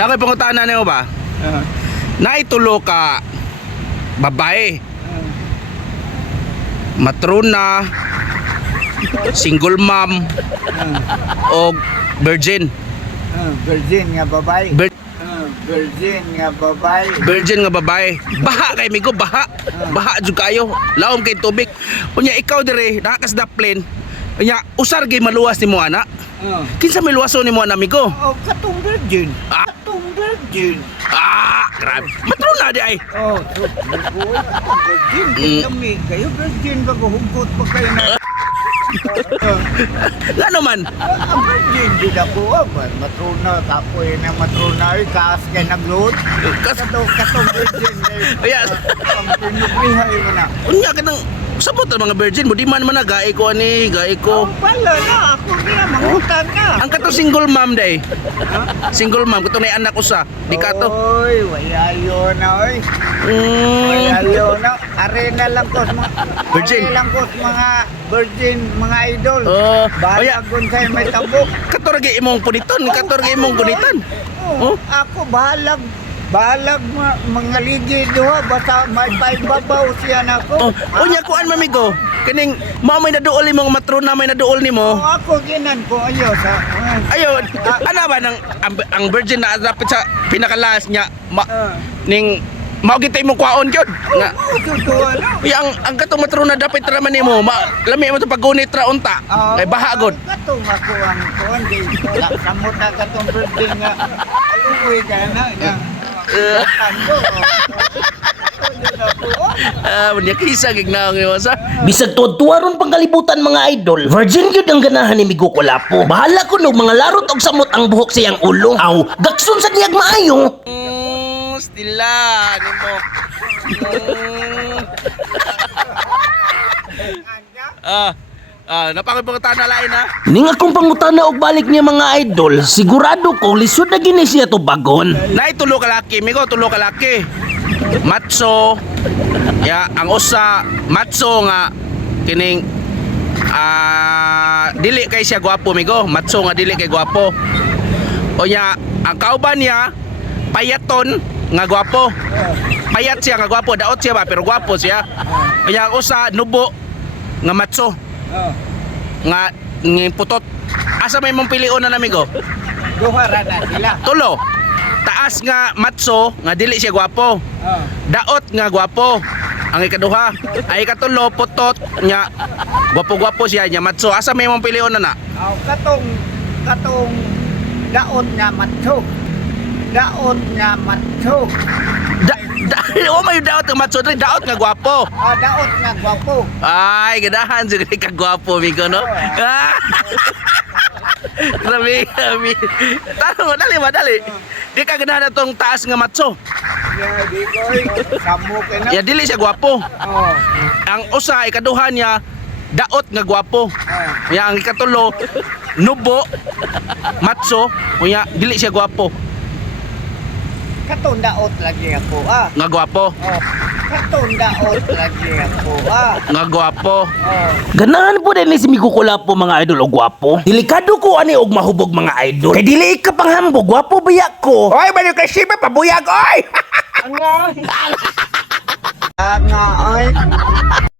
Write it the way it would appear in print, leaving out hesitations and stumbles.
Nakoy pangutana niyo ba? Naitulo ka babae, matrona, single mom, o virgin. Virgin nga babae. Virgin nga babae. Virgin nga babae. Baha kay migo, baha. Baha jud kayo. Laom kay tubig. Unya ikaw dire nakas daplin. Unya usar gay maluwas nimo ana. Kinsa may luwaso nimo ana migo? Oh, katong virgin. Ah. Katong virgin. Grabe. Matrona di ay. Oh, so, virgin. Kami kayo virgin ba hugot pa kayo na. Ngano man? Ang virgin din ako. Matrona, kapoy na matrona. Kaas kay nagload. Katong virgin. Ayan. Ang pinublihay mo na. Unya kanang sabot ang mga virgin mo di man man gae ko ani, gae ko. Wala na. Ako na, mangutan ka. Ang kato single mom day. Single mom kato may anak usa. Di kato. Oy, wayayo na oy. Wayayo na. Arena lang ko sa mga Virgin. Arena lang ko sa mga virgin, mga idol. Oh, Balag unsay may tabok. Kato ra gyud imong puniton, kato ra gyud imong punitan. Oh. Ako balag mga ligi duha basta may paibabaw siya nako. Oh, unya kuan mamigo. Kaning mao may naduol imong matrona may naduol nimo. Oh, ako ginan ko ayo sa Ayun, ana ba nang ang virgin na dapat sa pinakalas niya ning mao gitay mo kwaon gyud nga. tutuwa na. Ang katong matrona dapat ra man nimo, lami mo to pagunit ra unta. Kay baha gud. Katong ako ang kuan di samot na katong birthday nga. Aluoy ka na. Unya kisa gignaong yo sa. Bisag tuwa ron pangkalibutan mga idol. Virgin gyud ang ganahan ni Migo Kulapo. Bahala ko no mga larot og samot ang buhok siyang ulo. Aw, gakson sa niyag maayo. Stila nimo. Napakipagtan na lain ha. Ning akong pangutana og balik niya mga idol, sigurado ko lisod na gini siya to bagon. Naitulo ka laki, migo tulo ka laki. Matso. Ya, ang usa matso nga kining dili kay siya gwapo migo. Matso nga dili kay gwapo. O nya ang kauban niya payaton nga gwapo. Payat siya nga gwapo, daot siya ba pero gwapo siya. O nya ang usa nubo nga matso. Nga putot. Asa may mong pilion na namigo? Duha ra na sila. Tulo. Taas nga matso nga dili siya gwapo. Daot nga gwapo. Ang ikaduha ay ikatulo putot nya gwapo-gwapo siya nya matso. Asa may mong pilion na na? Katong daot nga matso. Daot nga matso. O may daot nga matso, daot nga gwapo. Daot nga gwapo. Ay, ganahan siguro ka gwapo migo no. Grabe. Taro dali. Di ka ganahan atong taas nga matso. Ya di koy samok na. Ya dili siya gwapo. Ang usa ikaduha niya daot nga gwapo. Ya ang ikatulo nubo matso, unya dili siya gwapo. Katong daot lagi ako Nga gwapo. Katong daot lagi ako Nga gwapo. Ganahan po din ni si Migo Kulapo mga idol og gwapo. Delikado ko ani og mahubog mga idol. Kay dili ka panghambog, gwapo biyak ko. Oy, balik ka siya pabuyag oy. Nga ay